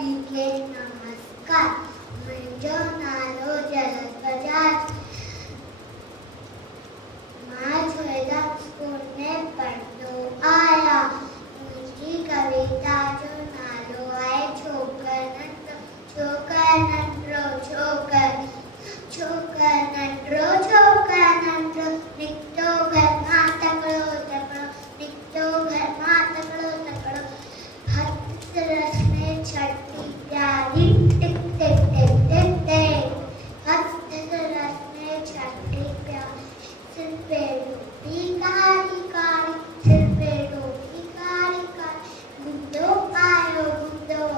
सभी के नमस्कार। मुंहिंजो नालो जरत बजाज। मां छुएदा स्कूल में पढ़ंदो आहियां। मुंहिंजी कविता जो नालो आहे छोकर नंढो छोकर नंढो छोकर छोकर नंढो छोकर नंढो निकितो घर मां तकिड़ो तकिड़ो निकितो घर मां तकिड़ो तकिड़ो हथ रस में छटी प्यारी टिक टिक टिक टिक टिक हथ रस में छटी प्यारी सिर पे टोपी कारी कारी सिर पे टोपी कारी कारी गुड्डो आयो गुड्डो